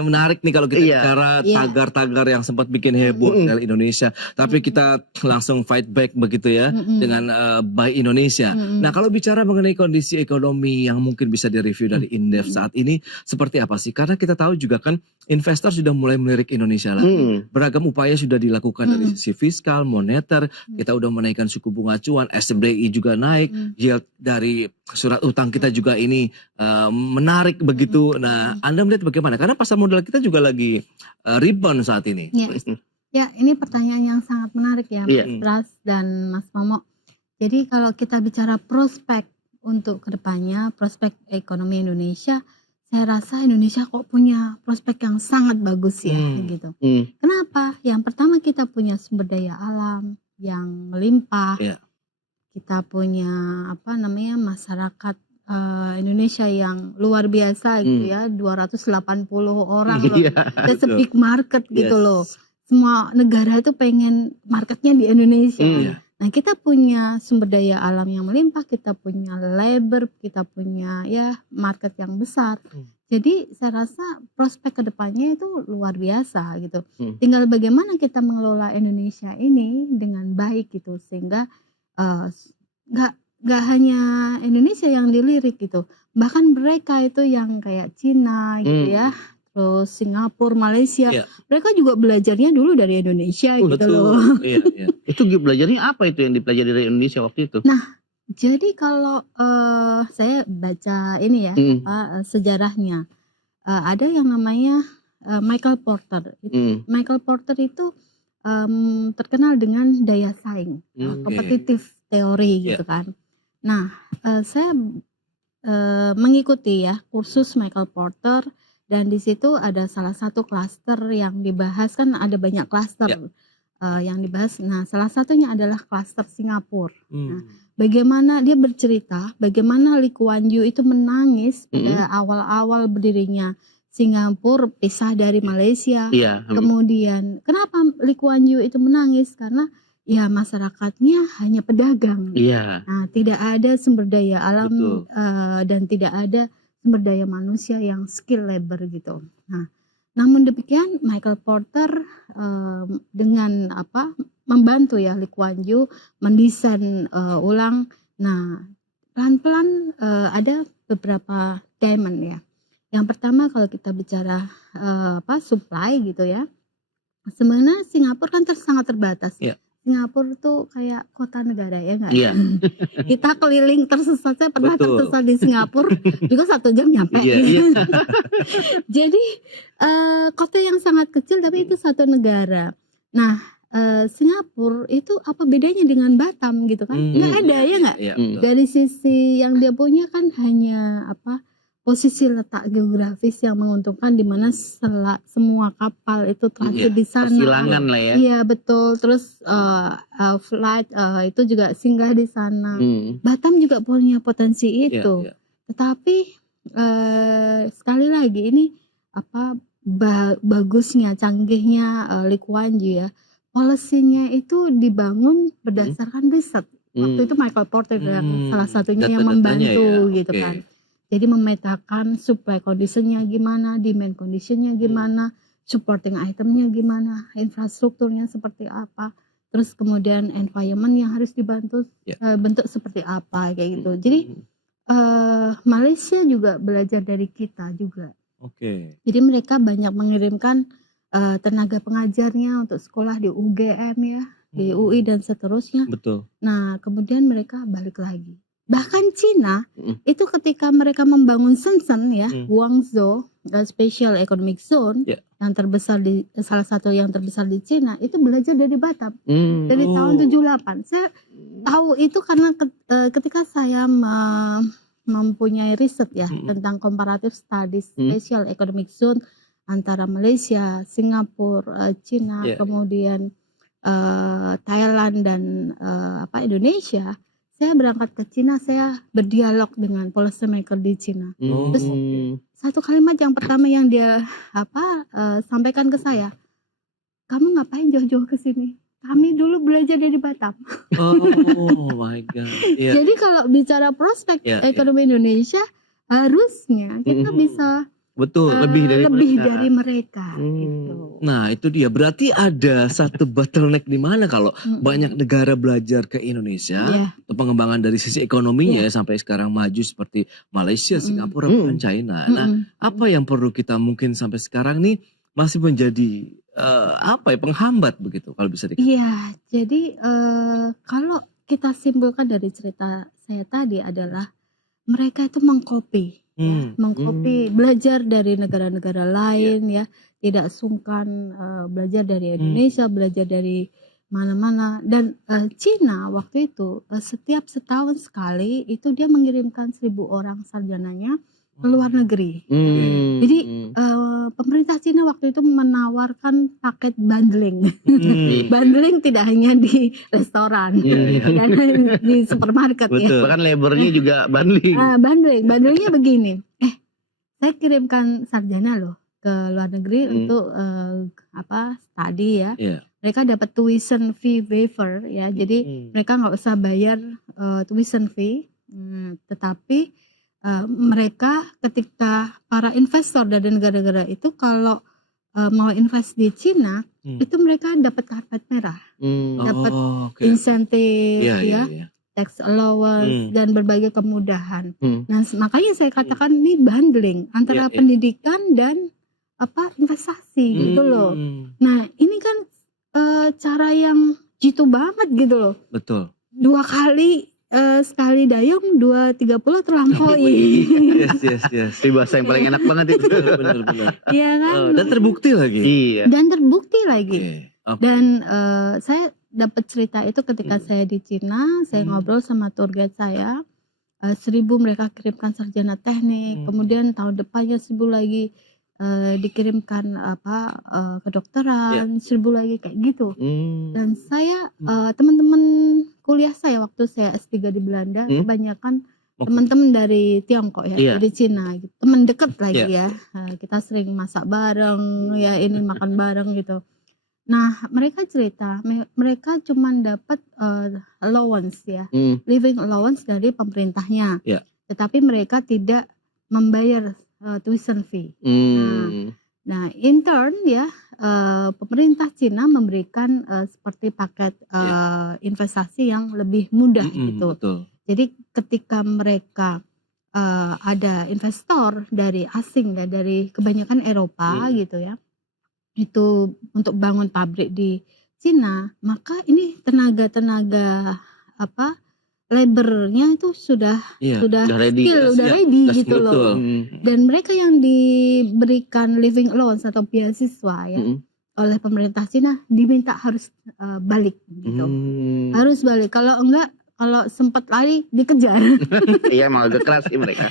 yang menarik nih kalau kita bicara tagar-tagar yang sempat bikin heboh dari Indonesia. Tapi kita langsung fight back begitu ya dengan Buy Indonesia. Nah kalau bicara mengenai kondisi ekonomi yang mungkin bisa direview dari Indef saat ini seperti apa sih? Karena kita tahu juga kan investor sudah mulai melirik Indonesia lagi. Beragam upaya sudah dilakukan dari sisi fiskal, moneter. Kita udah menaikkan suku bunga acuan, SBI juga naik, yield dari surat utang kita juga ini menarik begitu. Nah, Anda melihat bagaimana? Karena pasar modal kita juga lagi rebound saat ini. Ya, ini pertanyaan yang sangat menarik ya, Mas Pras dan Mas Momo. Jadi kalau kita bicara prospek untuk kedepannya, prospek ekonomi Indonesia, saya rasa Indonesia kok punya prospek yang sangat bagus ya, gitu. Kenapa? Yang pertama kita punya sumber daya alam yang melimpah. Kita punya masyarakat Indonesia yang luar biasa gitu ya, 280 orang loh. That's a big market gitu loh. Semua negara itu pengen marketnya di Indonesia. Nah kita punya sumber daya alam yang melimpah, kita punya labor, kita punya market yang besar. Jadi saya rasa prospek kedepannya itu luar biasa gitu. Tinggal bagaimana kita mengelola Indonesia ini dengan baik gitu, sehingga nggak hanya Indonesia yang dilirik gitu, bahkan mereka itu yang kayak Cina gitu ya, terus Singapura, Malaysia, mereka juga belajarnya dulu dari Indonesia gitu loh. Itu belajarnya apa itu yang dipelajari dari Indonesia waktu itu? Nah, jadi kalau saya baca ini ya sejarahnya, ada yang namanya Michael Porter. Michael Porter itu terkenal dengan daya saing, kompetitif teori gitu kan. Nah, saya mengikuti ya kursus Michael Porter, dan di situ ada salah satu klaster yang dibahas, kan ada banyak klaster yang dibahas. Nah, salah satunya adalah klaster Singapura. Nah, bagaimana dia bercerita, bagaimana Lee Kuan Yew itu menangis pada awal-awal berdirinya Singapura pisah dari Malaysia. Kemudian kenapa Lee Kuan Yew itu menangis? Karena ya masyarakatnya hanya pedagang. Nah, tidak ada sumber daya alam dan tidak ada sumber daya manusia yang skill labor gitu. Nah, namun demikian Michael Porter dengan membantu ya Lee Kuan Yew mendesain ulang. Nah, pelan-pelan ada beberapa diamond ya. Yang pertama kalau kita bicara supply gitu ya. Sebenarnya Singapura kan sangat terbatas. Singapura tuh kayak kota negara ya nggak? Kita keliling tersesat, saya pernah tersesat di Singapura juga 1 jam nyampe. Jadi kota yang sangat kecil tapi itu satu negara. Nah Singapura itu apa bedanya dengan Batam gitu kan? Nggak ada ya nggak? Dari sisi yang dia punya kan hanya posisi letak geografis yang menguntungkan, di mana semua kapal itu transit di sana. Persilangan lah ya. Iya betul. Terus flight itu juga singgah di sana. Batam juga punya potensi itu. Tetapi sekali lagi ini bagusnya, canggihnya Lee Kuan Yew ya. Polisinya itu dibangun berdasarkan riset. Waktu itu Michael Porter yang salah satunya yang membantu gitu kan. Jadi memetakan supply conditionnya gimana, demand conditionnya gimana, supporting itemnya gimana, infrastrukturnya seperti apa, terus kemudian environment yang harus dibantu bentuk seperti apa kayak gitu. Jadi Malaysia juga belajar dari kita juga. Jadi mereka banyak mengirimkan tenaga pengajarnya untuk sekolah di UGM ya, di UI dan seterusnya. Nah kemudian mereka balik lagi. Bahkan Cina itu ketika mereka membangun Shenzhen ya, Guangzhou Special Economic Zone yang terbesar salah satu yang terbesar di Cina, itu belajar dari Batam dari tahun 78. Saya tahu itu karena ketika saya mempunyai riset ya tentang comparative studies Special Economic Zone antara Malaysia, Singapura, Cina, kemudian Thailand dan Indonesia. Saya berangkat ke Cina, saya berdialog dengan policy maker di Cina. Terus satu kalimat yang pertama yang dia sampaikan ke saya, kamu ngapain jauh-jauh ke sini? Kami dulu belajar dari Batam. Oh my God. Jadi kalau bicara prospek ekonomi Indonesia, harusnya kita bisa Betul. lebih dari mereka gitu. Nah itu dia, berarti ada satu bottleneck di mana kalau banyak negara belajar ke Indonesia, Iya. pengembangan dari sisi ekonominya ya sampai sekarang maju seperti Malaysia, Singapura, bahkan China. Nah apa yang perlu kita mungkin sampai sekarang nih masih menjadi penghambat begitu kalau bisa dikatakan? Iya, jadi kalau kita simpulkan dari cerita saya tadi adalah mereka itu mengcopy, ya, mengcopy, belajar dari negara-negara lain, ya, tidak sungkan belajar dari Indonesia, belajar dari mana-mana. Dan Cina waktu itu setiap setahun sekali itu dia mengirimkan 1.000 orang sarjananya ke luar negeri. Jadi pemerintah Cina waktu itu menawarkan paket bundling. Bundling tidak hanya di restoran, dan di supermarket ya. Bahkan labornya juga bundling. Bundlingnya begini. Saya kirimkan sarjana loh ke luar negeri untuk study ya. Mereka dapat tuition fee waiver ya. Jadi mereka nggak usah bayar tuition fee, tetapi mereka ketika para investor dari negara-negara itu kalau mau invest di Cina itu mereka dapat karpet merah, dapat insentif tax allowance dan berbagai kemudahan. Nah makanya saya katakan ini bundling antara pendidikan dan investasi gitu loh. Nah ini kan cara yang jitu banget gitu loh. Betul. 2 kali sekali dayung 2.30 terlampaui. Yes. Di bahasa yang paling enak banget itu. Benar. Iya kan? Dan terbukti lagi. Iya. Dan terbukti lagi. Okay. Dan saya dapat cerita itu ketika saya di Cina, saya ngobrol sama tour guide saya. 1.000 mereka kirimkan sarjana teknik, kemudian tahun depannya 1.000 lagi dikirimkan kedokteran, 1.000 lagi kayak gitu. Dan saya teman-teman kuliah saya waktu saya S3 di Belanda kebanyakan teman-teman dari Tiongkok ya, dari Cina gitu. Teman dekat lagi ya. Kita sering masak bareng ya, ini makan bareng gitu. Nah, mereka cerita mereka cuma dapat allowance ya, living allowance dari pemerintahnya. Tetapi mereka tidak membayar tuition fee. Nah, in turn ya pemerintah Cina memberikan seperti paket investasi yang lebih mudah gitu. Betul. Jadi ketika mereka ada investor dari asing ya, dari kebanyakan Eropa gitu ya, itu untuk bangun pabrik di Cina, maka ini tenaga labornya itu sudah ready, skill, udah ready gitu loh. Dan mereka yang diberikan living allowance atau beasiswa ya oleh pemerintah Cina diminta harus balik gitu. Harus balik. Kalau enggak, kalau sempat lari dikejar. Iya, emang agak keras sih mereka.